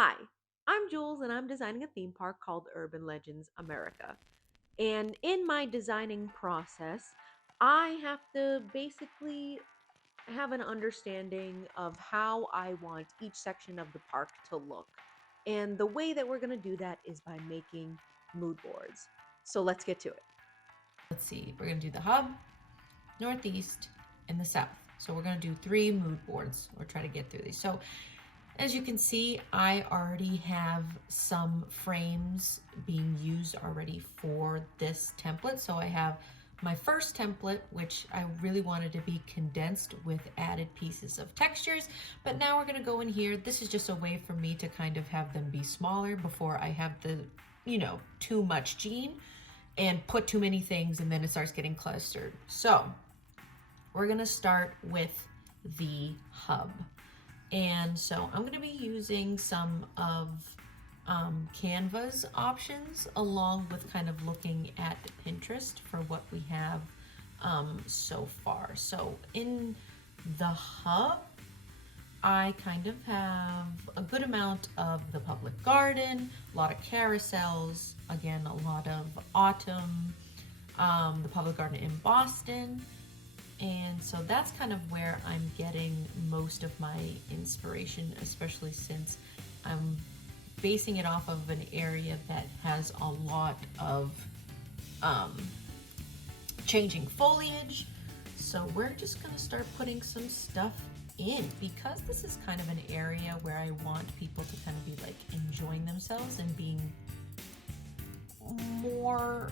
Hi, I'm Jules and I'm designing a theme park called Urban Legends America. And in my designing process, I have to basically have an understanding of how I want each section of the park to look. And the way that we're going to do that is by making mood boards. So let's get to it. Let's see, we're going to do the hub, northeast, and the south. So we're going to do 3 mood boards or try to get through these. So as you can see, I already have some frames being used already for this template. So I have my first template, which I really wanted to be condensed with added pieces of textures, but now we're gonna go in here. This is just a way for me to kind of have them be smaller before I have the, too much gene and put too many things and then it starts getting clustered. So we're gonna start with the hub. And so I'm gonna be using some of Canva's options along with kind of looking at Pinterest for what we have so far. So in the hub, I kind of have a good amount of the public garden, a lot of carousels, again, a lot of autumn, the public garden in Boston. And so that's kind of where I'm getting most of my inspiration, especially since I'm basing it off of an area that has a lot of um, changing foliage. So we're just gonna start putting some stuff in because this is kind of an area where I want people to kind of be like enjoying themselves and being more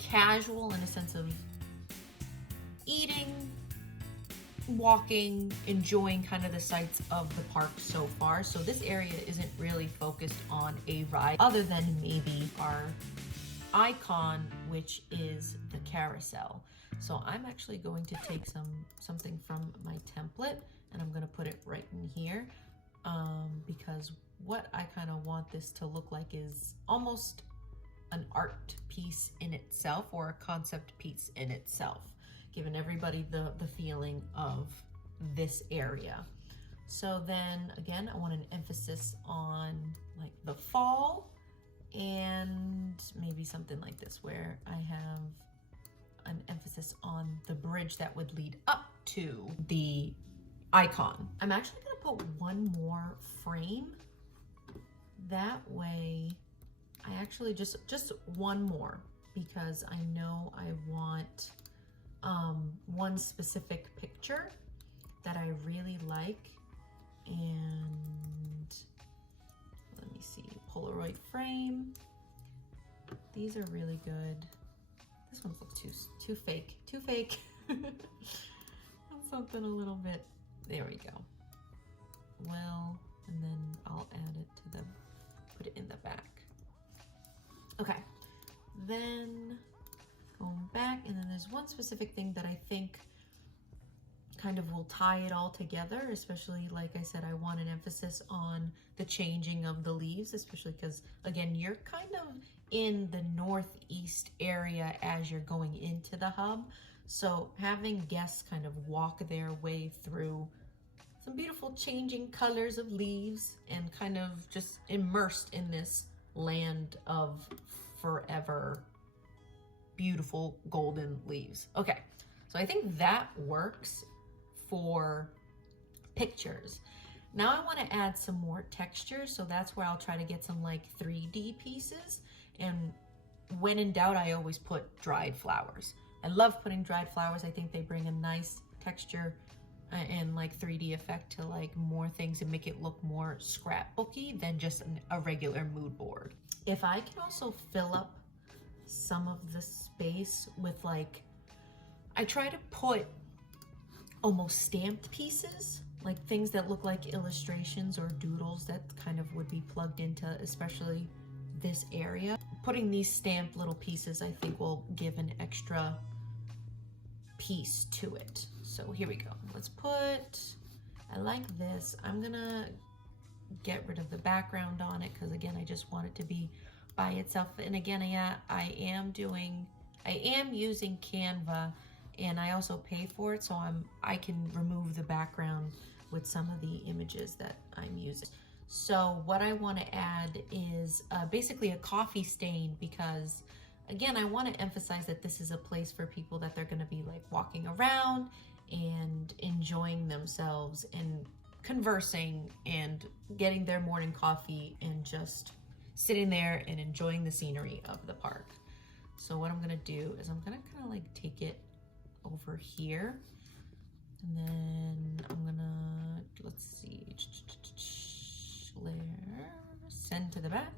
casual in a sense of eating, walking, enjoying kind of the sights of the park so far. So this area isn't really focused on a ride other than maybe our icon, which is the carousel. So I'm actually going to take something from my template and I'm going to put it right in here because what I kind of want this to look like is almost an art piece in itself or a concept piece in itself, giving everybody the feeling of this area. So then again, I want an emphasis on like the fall and maybe something like this where I have an emphasis on the bridge that would lead up to the icon. I'm actually gonna put one more frame. That way, I actually just one more because I know I want one specific picture that I really like. And let me see, Polaroid frame. These are really good. This one looks too fake, too fake. Something a little bit, there we go. Well, and then I'll add it to the, put it in the back. Okay, then going back, and then there's one specific thing that I think kind of will tie it all together, especially like I said, I want an emphasis on the changing of the leaves, especially because again, you're kind of in the northeast area as you're going into the hub. So having guests kind of walk their way through some beautiful changing colors of leaves and kind of just immersed in this land of forever beautiful golden leaves. Okay, so I think that works for pictures. Now I want to add some more texture, so that's where I'll try to get some like 3D pieces. And when in doubt, I always put dried flowers. I love putting dried flowers. I think they bring a nice texture and like 3D effect to like more things and make it look more scrapbooky than just a regular mood board. If I can also fill up some of the space with like, I try to put almost stamped pieces, like things that look like illustrations or doodles that kind of would be plugged into especially this area. Putting these stamped little pieces I think will give an extra piece to it. So here we go. Let's put, I like this. I'm gonna get rid of the background on it because again, I just want it to be by itself. And again, I am using Canva and I also pay for it, so I can remove the background with some of the images that I'm using. So what I want to add is basically a coffee stain, because again, I want to emphasize that this is a place for people that they're going to be like walking around and enjoying themselves and conversing and getting their morning coffee and just sitting there and enjoying the scenery of the park. So what I'm going to do is I'm going to kind of like take it over here, and then I'm going to, let's see, layer, send to the back.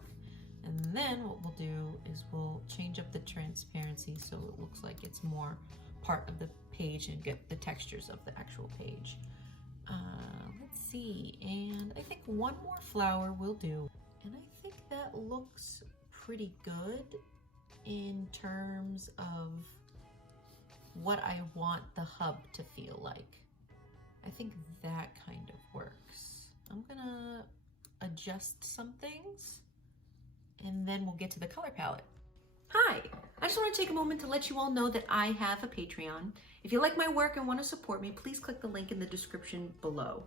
And then what we'll do is we'll change up the transparency so it looks like it's more part of the page and get the textures of the actual page. Let's see, and I think one more flower will do. And I think that looks pretty good in terms of what I want the hub to feel like. I think that kind of works. I'm gonna adjust some things and then we'll get to the color palette. Hi, I just want to take a moment to let you all know that I have a Patreon. If you like my work and want to support me, please click the link in the description below.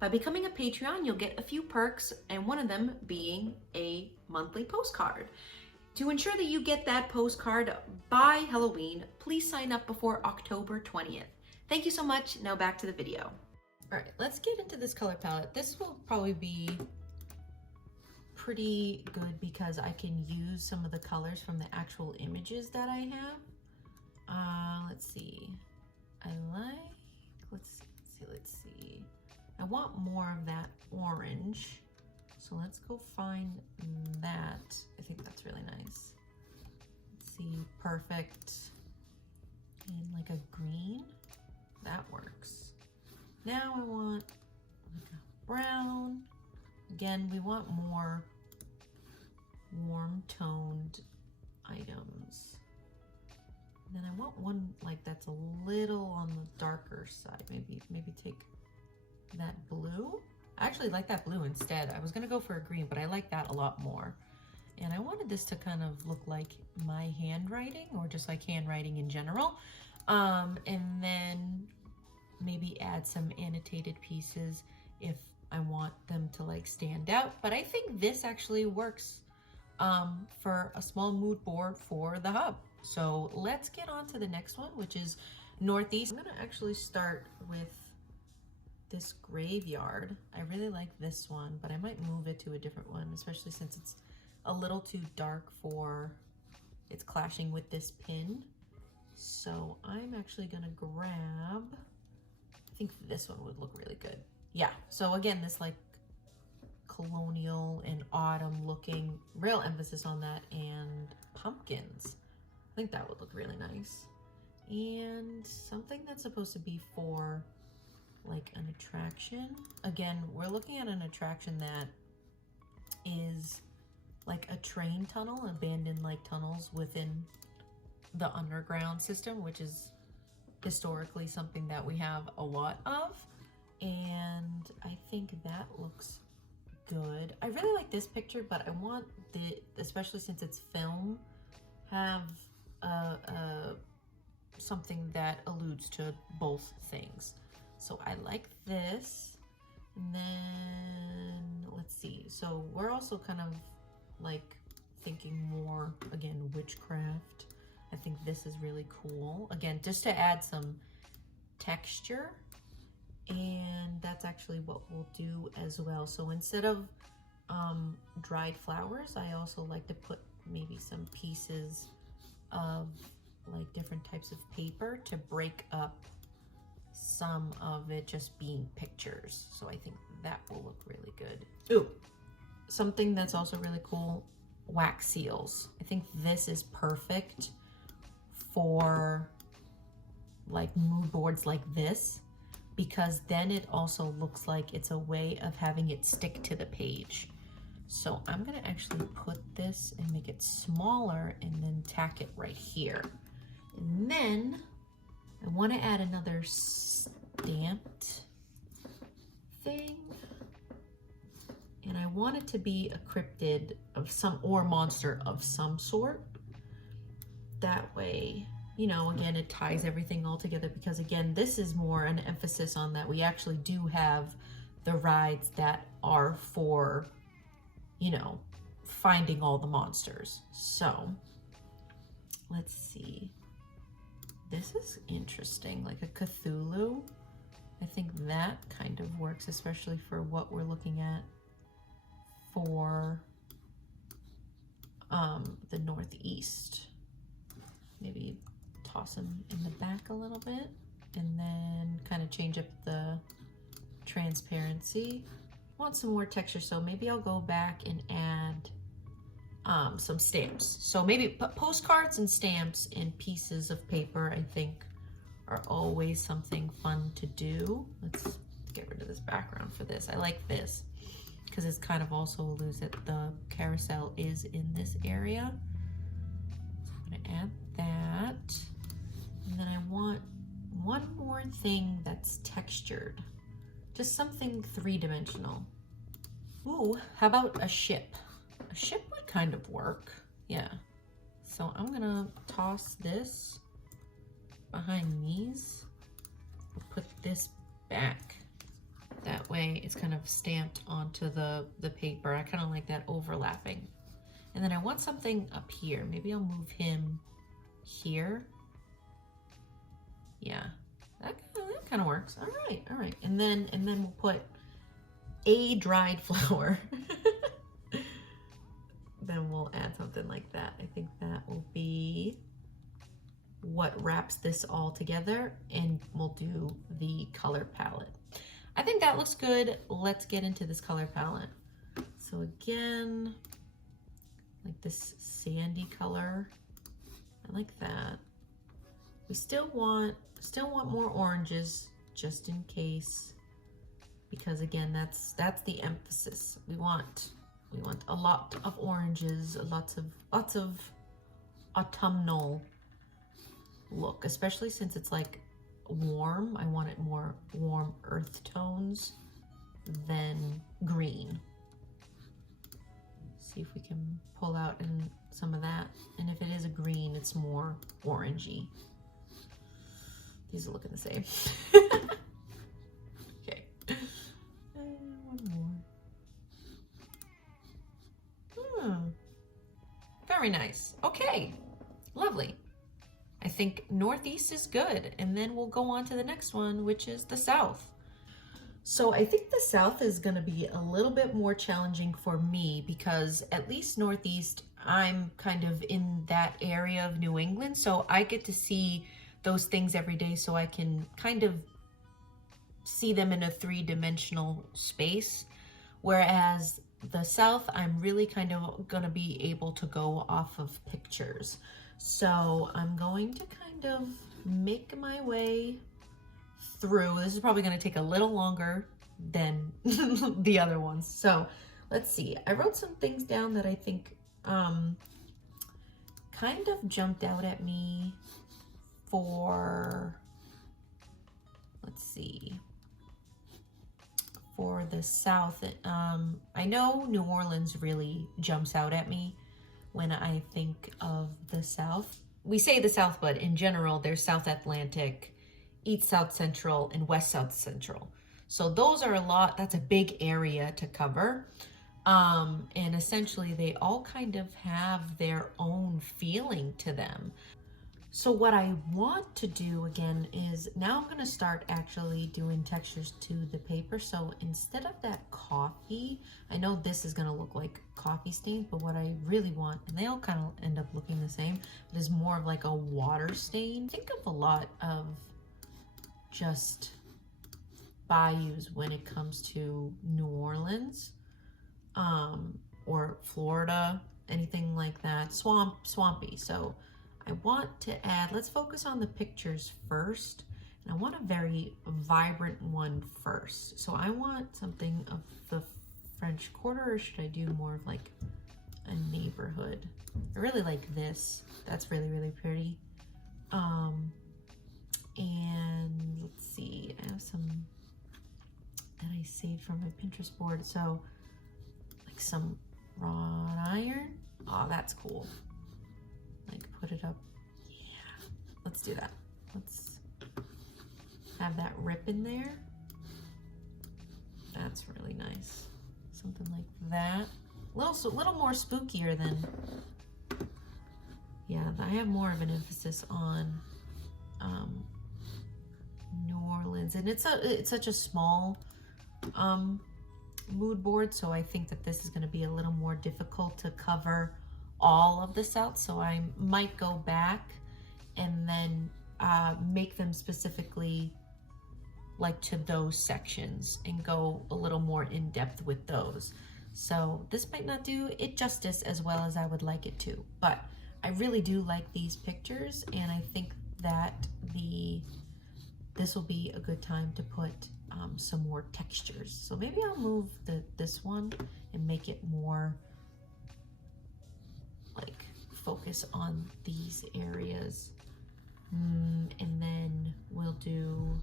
By becoming a Patreon, you'll get a few perks, and one of them being a monthly postcard. To ensure that you get that postcard by Halloween, please sign up before October 20th. Thank you so much. Now back to the video. All right, let's get into this color palette. This will probably be pretty good because I can use some of the colors from the actual images that I have. Let's see. Let's see. I want more of that orange. So let's go find that. I think that's really nice. Let's see, perfect. And like a green, that works. Now I want like a brown. Again, we want more warm toned items. And then I want one like that's a little on the darker side. Maybe take that blue. I actually like that blue instead. I was gonna go for a green, but I like that a lot more. And I wanted this to kind of look like my handwriting, or just like handwriting in general. And then maybe add some annotated pieces if I want them to like stand out. But I think this actually works for a small mood board for the hub. So let's get on to the next one, which is Northeast. I'm gonna actually start with this graveyard. I really like this one, but I might move it to a different one, especially since it's a little too dark for, it's clashing with this pin. So I'm actually gonna grab, I think this one would look really good. Yeah, so again, this like colonial and autumn looking, real emphasis on that, and pumpkins. I think that would look really nice. And something that's supposed to be for like an attraction. Again, we're looking at an attraction that is like a train tunnel, abandoned like tunnels within the underground system, which is historically something that we have a lot of. And I think that looks good. I really like this picture, but I want the, especially since it's film, have something that alludes to both things. So I like this. And then let's see. So we're also kind of like thinking more, again, witchcraft. I think this is really cool. Again, just to add some texture. And that's actually what we'll do as well. So instead of dried flowers, I also like to put maybe some pieces of like different types of paper to break up some of it just being pictures. So I think that will look really good. Ooh, something that's also really cool, wax seals. I think this is perfect for like mood boards like this, because then it also looks like it's a way of having it stick to the page. So I'm gonna actually put this and make it smaller and then tack it right here. And then I want to add another stamped thing. And I want it to be a cryptid of some, or monster of some sort. That way, you know, again, it ties everything all together, because again, this is more an emphasis on that we actually do have the rides that are for, you know, finding all the monsters. So let's see. This is interesting, like a Cthulhu. I think that kind of works, especially for what we're looking at for the Northeast. Maybe toss them in the back a little bit and then kind of change up the transparency. Want some more texture, so maybe I'll go back and add some stamps. So maybe postcards and stamps and pieces of paper, I think, are always something fun to do. Let's get rid of this background for this. I like this because it's kind of also alludes that the carousel is in this area. So I'm gonna add that. And then I want one more thing that's textured. Just something three-dimensional. Ooh, how about a ship? A ship would kind of work, yeah. So I'm gonna toss this behind these. I'll put this back. That way it's kind of stamped onto the paper. I kind of like that overlapping. And then I want something up here. Maybe I'll move him here. Yeah, that kind of works. All right. And then we'll put a dried flower. Then we'll add something like that. I think that will be what wraps this all together, and we'll do the color palette. I think that looks good. Let's get into this color palette. So again, like this sandy color. I like that. We still want more oranges just in case, because again, that's the emphasis. We want a lot of oranges, lots of autumnal look, especially since it's like warm. I want it more warm earth tones than green. See if we can pull out in some of that. And if it is a green, it's more orangey. These are looking the same. Okay. One more. Very nice. Okay, lovely. I think Northeast is good, and then we'll go on to the next one, which is the South. So I think the South is going to be a little bit more challenging for me because at least Northeast, I'm kind of in that area of New England, so I get to see those things every day, so I can kind of see them in a three-dimensional space, whereas the South, I'm really kind of going to be able to go off of pictures. So I'm going to kind of make my way through. This is probably going to take a little longer than the other ones. So let's see. I wrote some things down that I think kind of jumped out at me for, let's see, for the South. I know New Orleans really jumps out at me when I think of the South. We say the South, but in general, there's South Atlantic, East South Central, and West South Central. So those are a lot, that's a big area to cover. And essentially they all kind of have their own feeling to them. So what I want to do again is now I'm going to start actually doing textures to the paper. So instead of that coffee, I know this is going to look like coffee stain, but what I really want, and they all kind of end up looking the same, but is more of like a water stain. Think of a lot of just bayous when it comes to New Orleans, or Florida, anything like that, swampy. So I want to add, let's focus on the pictures first. And I want a very vibrant one first. So I want something of the French Quarter, or should I do more of like a neighborhood? I really like this. That's really, really pretty. And let's see, I have some that I saved from my Pinterest board. So like some wrought iron. Oh, that's cool. Like put it up. Yeah, let's do that. Let's have that rip in there. That's really nice. Something like that. A little more spookier than, yeah, I have more of an emphasis on New Orleans, and it's such a small mood board, so I think that this is going to be a little more difficult to cover all of the South, so I might go back and then make them specifically like to those sections and go a little more in depth with those. So this might not do it justice as well as I would like it to, but I really do like these pictures, and I think that this will be a good time to put some more textures. So maybe I'll move this one and make it more like focus on these areas. And then we'll do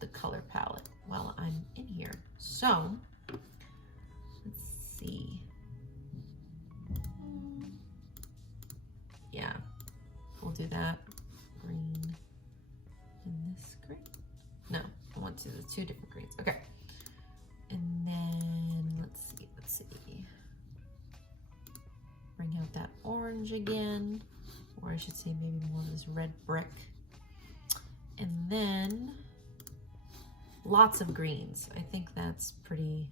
the color palette while I'm in here. So let's see. Yeah, we'll do that green and this green. No, I want to do the two different greens. Okay. And then let's see. Bring out that orange again, or I should say maybe more of this red brick. And then lots of greens. I think that's pretty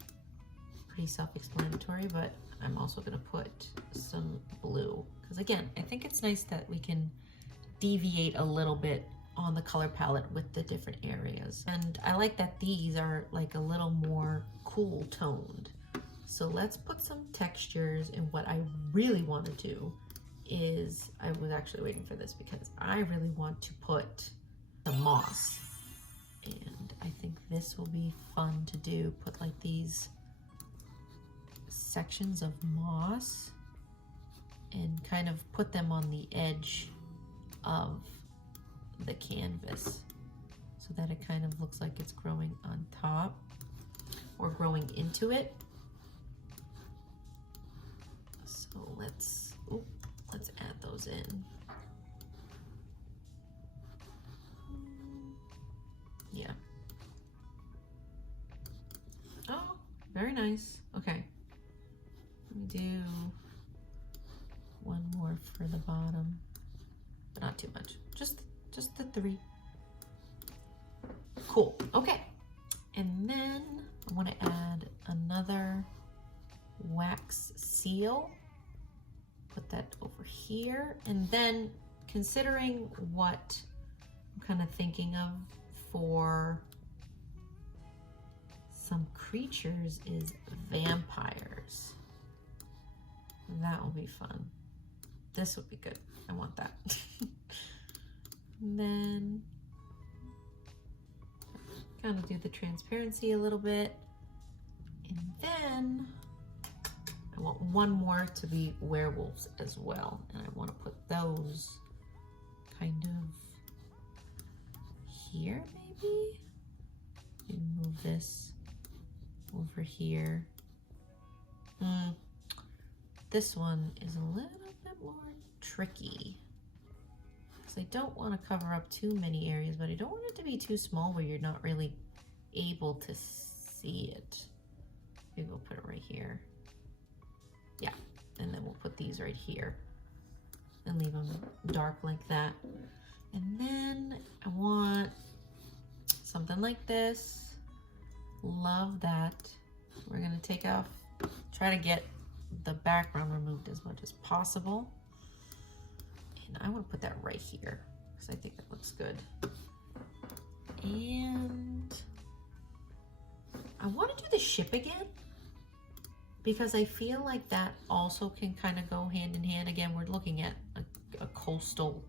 self-explanatory, but I'm also gonna put some blue, because again, I think it's nice that we can deviate a little bit on the color palette with the different areas. And I like that these are like a little more cool toned. So let's put some textures, and what I really want to do is, I was actually waiting for this because I really want to put the moss, and I think this will be fun to do. Put like these sections of moss and kind of put them on the edge of the canvas so that it kind of looks like it's growing on top or growing into it. So let's add those in. Yeah. Oh, very nice. Okay. Let me do one more for the bottom, but not too much. Just the 3. Cool. Okay. And then I want to add another wax seal. Put that over here. And then, considering what I'm kind of thinking of for some creatures, is vampires. That will be fun. This would be good. I want that. And then kind of do the transparency a little bit. And then I want one more to be werewolves as well. And I want to put those kind of here, maybe? And move this over here. This one is a little bit more tricky, because I don't want to cover up too many areas, but I don't want it to be too small where you're not really able to see it. Maybe we'll put it right here. Yeah, and then we'll put these right here and leave them dark like that. And then I want something like this. Love that. We're gonna take off, try to get the background removed as much as possible. And I want to put that right here because I think that looks good. And I want to do the ship again because I feel like that also can kind of go hand in hand. Again, we're looking at a coastal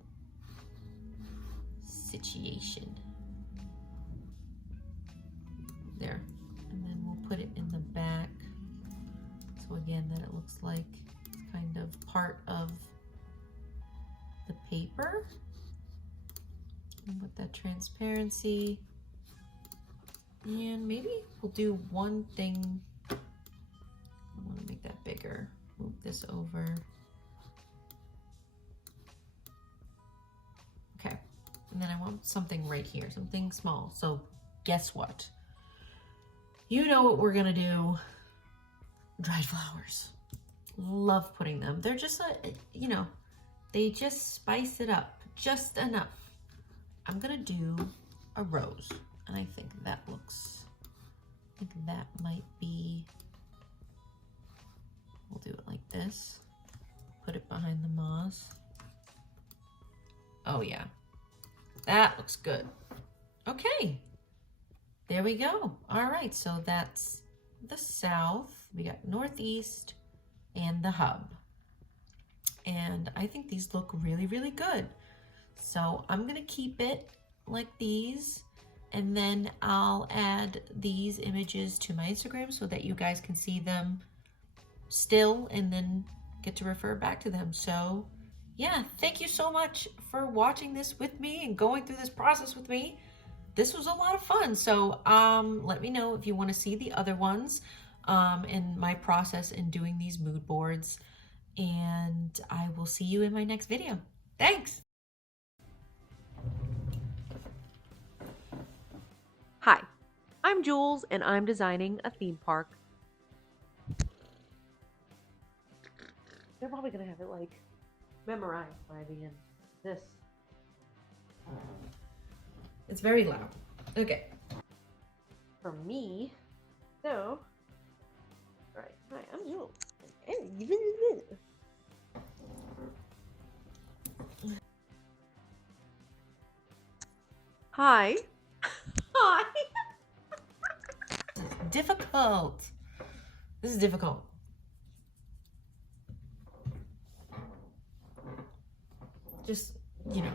situation. There. And then we'll put it in the back. So again, that it looks like it's kind of part of the paper. And with that transparency. And maybe we'll do one thing. I want to make that bigger. Move this over. Okay. And then I want something right here, something small. So guess what? You know what we're gonna do. Dried flowers. Love putting them. They're just, you know, they just spice it up just enough. I'm gonna do a rose, and I think that might be, we'll do it like this. Put it behind the moss. Oh yeah, that looks good. Okay, there we go. All right, so that's the south. We got northeast and the hub. And I think these look really, really good. So I'm gonna keep it like these, and then I'll add these images to my Instagram so that you guys can see them still and then get to refer back to them. So yeah, thank you so much for watching this with me and going through this process with me. This was a lot of fun. So let me know if you want to see the other ones and my process in doing these mood boards. And I will see you in my next video. Thanks. Hi, I'm Jules, and I'm designing a theme park. They're probably gonna have it like memorized by the end. This. It's very loud. Okay. For me, so. Alright, hi, I'm Jules. Hi. Hi. Difficult. This is difficult. Just, you know.